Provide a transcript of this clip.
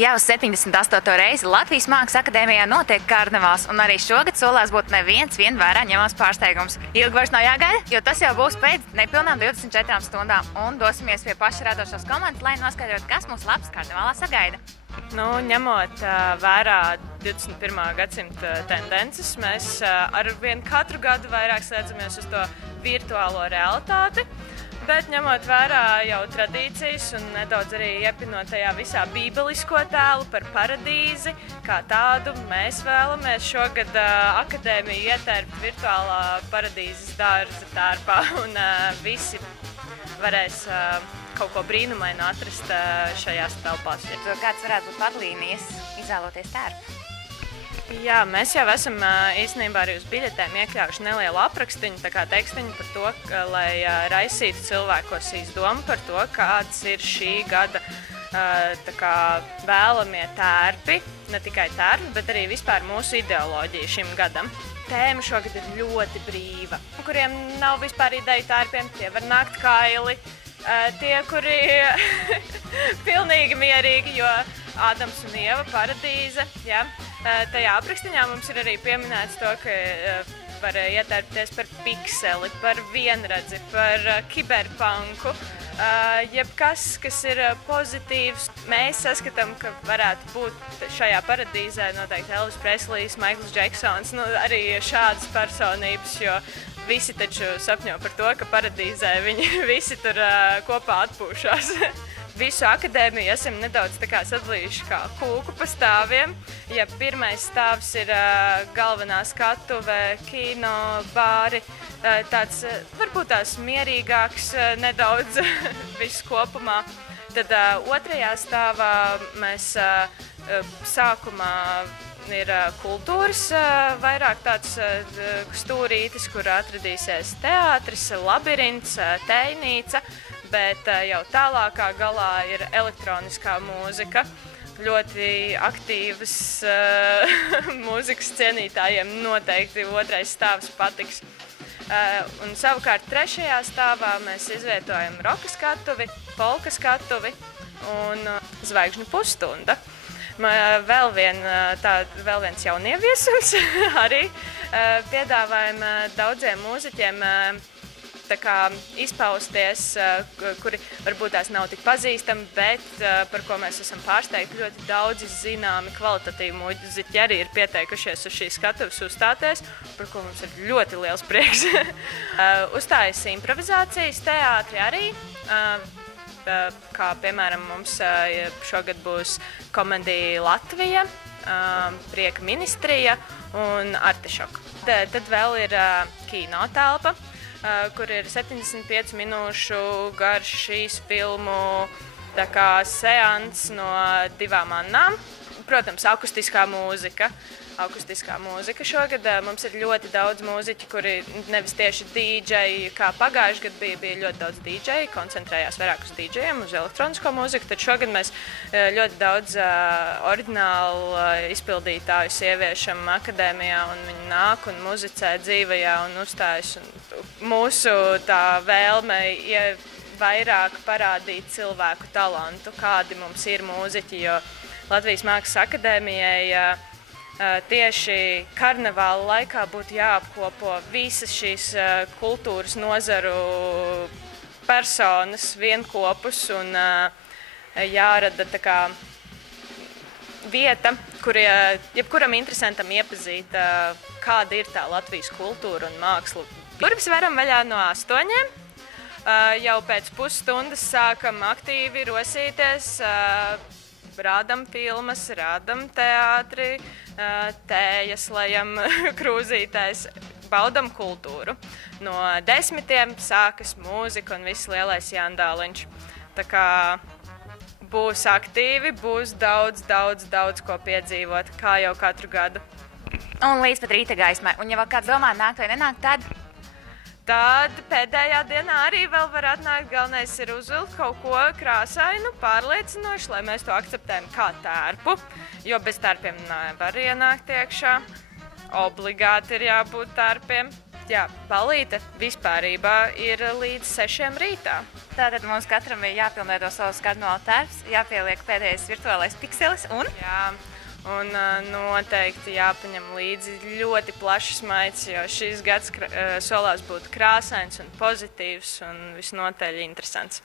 Jau 78. reizi Latvijas Mākslas akadēmijā notiek karnevāls, un arī šogad solās būt neviens vērā ņemams pārsteigums. Ilgi vairs nav jāgaida, jo tas jau būs pēc nepilnām 24 stundām, un dosimies pie paša radošās komandas, lai noskaidrotu, kas mūs labs karnevālā sagaida. Ņemot vērā 21. gadsimta tendences, mēs arvien katru gadu vairāk slēdzamies uz to virtuālo realitāti. Bet ņemot vērā jau tradīcijas un nedaudz arī iepinot tajā visā bībelisko tēlu par paradīzi kā tādu, mēs vēlamies šogad akadēmiju ietērpt virtuālā paradīzes dārza tērpā, un visi varēs kaut ko brīnumainu atrast šajās telpās. Kāds varētu būt vadlīnijas izvēloties tērpu? Jā, mēs jau esam īstenībā arī uz biļetēm iekļāvuši nelielu aprakstiņu, tā kā tekstiņu par to, lai raisītu cilvēkos izdomu par to, kāds ir šī gada vēlamie tērpi, ne tikai tērpi, bet arī vispār mūsu ideoloģija šim gadam. Tēma šogad ir ļoti brīva, kuriem nav vispār ideju tērpiem, tie var nākt kaili, tie, kuri pilnīgi mierīgi, jo Ādams un Ieva paradīze, ja. Tajā aprakstiņā mums ir arī pieminēts to, ka var ietērpties par pikseli, par vienredzi, par kiberpunku, jebkas, kas ir pozitīvs. Mēs saskatām, ka varētu būt šajā paradīzē noteikti Elvis Preslijs, Maikls Džeksons, arī šādas personības, jo visi taču sapņo par to, ka paradīzē viņi visi tur kopā atpūšās. Visu akadēmiju esam nedaudz sadalījuši kā kūku pa stāviem. Ja pirmais stāvs ir galvenā skatuve, kino, bāri, tāds varbūt tās mierīgāks nedaudz viss kopumā. Tad otrajā stāvā mēs sākumā ir kultūras vairāk tāds stūrītis, kur atradīsies teātris, labirints, tejnīca. Bet jau tālākā galā ir elektroniskā mūzika. Ļoti aktīvas mūzikas cienītājiem noteikti otrais stāvs patiks. Un savukārt trešajā stāvā mēs izvietojam roka skatuvi, polka skatuvi un zvaigžņu pusstunda. Vēl viens jaunieviesums arī piedāvājam daudziem mūziķiem izpausties, kuri varbūt tās nav tik pazīstami, bet par ko mēs esam pārsteigti. Ļoti daudzi zināmi kvalitatīvi mūziķi arī ir pieteikušies uz šīs skatuves uzstāties, par ko mums ir ļoti liels prieks. Uzstājas improvizācijas teātri arī, kā piemēram mums šogad būs Komedija Latvija, Prieka ministrija un Artišoka. Tad vēl ir kino telpa, kur ir 75 minūšu garš šīs filmu seans no 2 Annām. Protams, akustiskā mūzika. Šogad mums ir ļoti daudz mūziķi, kuri nevis tieši dīdžeji, kā pagājuši gadu bija ļoti daudz dīdžeji, koncentrējās vairāk uz dīdžejiem, uz elektronisko mūziku, tad šogad mēs ļoti daudz oriģinālu izpildītājus ieviešam akadēmijā, un viņi nāk un muzicē dzīvajā un uzstājas. Mūsu tā vēlme vairāk parādīt cilvēku talantu, kādi mums ir mūziķi, jo Latvijas Mākslas akadēmijai tieši karnevāla laikā būtu jāapkopo visas šīs kultūras nozaru personas vienkopus un jārada vieta, kur jebkuram interesantam iepazīt, kāda ir tā Latvijas kultūra un māksla. Durvis varam vaļā no 8. Jau pēc pusstundas sākam aktīvi rosīties, rādam filmas, rādam teātri, tējas lejam krūzītēs, baudam kultūru. No 10 sākas mūzika un viss lielais jandāliņš. Tā kā būs aktīvi, būs daudz ko piedzīvot, kā jau katru gadu. Un līdz pat rīta gaismai. Un ja vēl kāds domā nākt vai nenākt, Tad pēdējā dienā arī vēl var atnākt. Galvenais ir uzvilkt kaut ko krāsainu, pārliecinoši, lai mēs to akceptējam kā tērpu, jo bez tērpiem nevar ienākt iekšā. Obligāti ir jābūt tērpiem. jā, balīte vispārībā ir līdz 6 rītā. Tātad mums katram ir jāpilnveido savs karnevāla tērps, jāpieliek pēdējais virtuālais pikselis un... Jā, un noteikti jāpaņem līdzi ļoti plašs maigs, jo šis gads solās būt krāsains un pozitīvs un visnotaļ interesants.